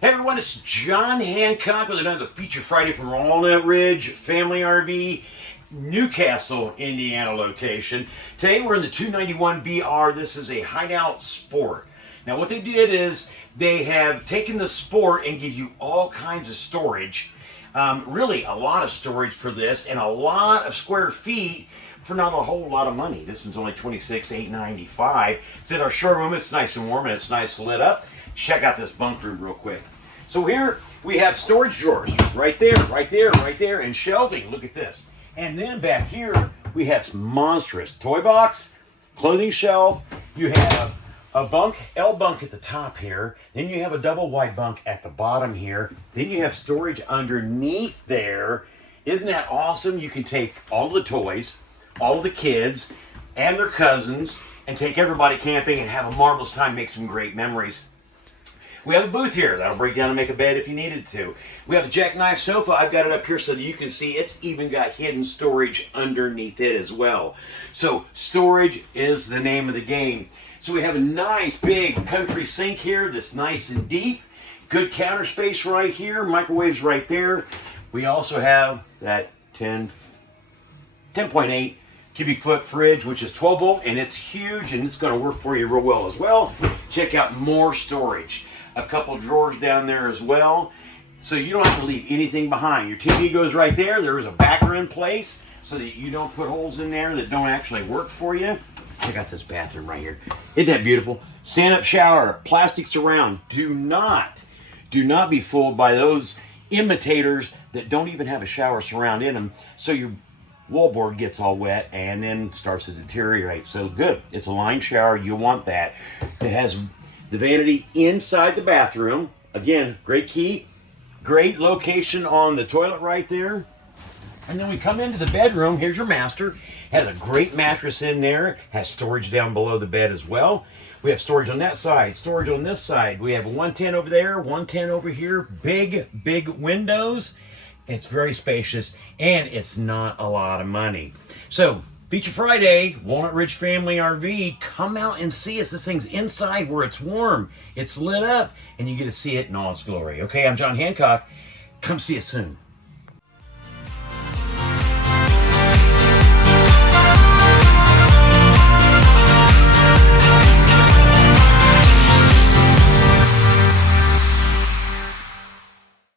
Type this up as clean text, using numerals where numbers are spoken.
Hey everyone, it's John Hancock with another Feature Friday from Walnut Ridge Family RV, Newcastle, Indiana location. Today we're in the 291 BR. This is a Hideout Sport. Now what they did is they have taken the Sport and give you all kinds of storage. Really a lot of storage for this and a lot of square feet for not a whole lot of money. This one's only $26,895. It's in our showroom. It's nice and warm and it's nice lit up. Check out this bunk room real quick. So here we have storage drawers right there, and shelving. Look at this. And then back here we have some monstrous toy box, clothing shelf. You have a bunk, L bunk at the top here. Then you have a double wide bunk at the bottom here. Then you have storage underneath there. Isn't that awesome? You can take all the toys, all the kids and their cousins, and take everybody camping and have a marvelous time, make some great memories. We have a booth here that'll break down and make a bed if you needed to. We have a jackknife sofa. I've got it up here so that you can see it's even got hidden storage underneath it as well. So storage is the name of the game. So we have a nice big country sink here that's nice and deep. Good counter space right here. Microwaves right there. We also have that 10.8 cubic foot fridge, which is 12 volt, and it's huge and it's going to work for you real well as well. Check out more storage. A couple drawers down there as well, so you don't have to leave anything behind. Your TV goes right there. There is a backer in place so that you don't put holes in there that don't actually work for you. Check out this bathroom right here. Isn't that beautiful? Stand-up shower, plastic surround. Do not be fooled by those imitators that don't even have a shower surround in them, so your wallboard gets all wet and then starts to deteriorate. So good, it's a lined shower. You want that. It has the vanity inside the bathroom. Again, great key, great location on the toilet right there. And then we come into the bedroom. Here's your master. Has a great mattress in there. Has storage down below the bed as well. We have storage on that side, storage on this side. We have a 110 over there, 110 over here. Big windows. It's very spacious and it's not a lot of money. So Feature Friday, Walnut Ridge Family RV, come out and see us. This thing's inside where it's warm, it's lit up, and you get to see it in all its glory. Okay, I'm John Hancock. Come see us soon.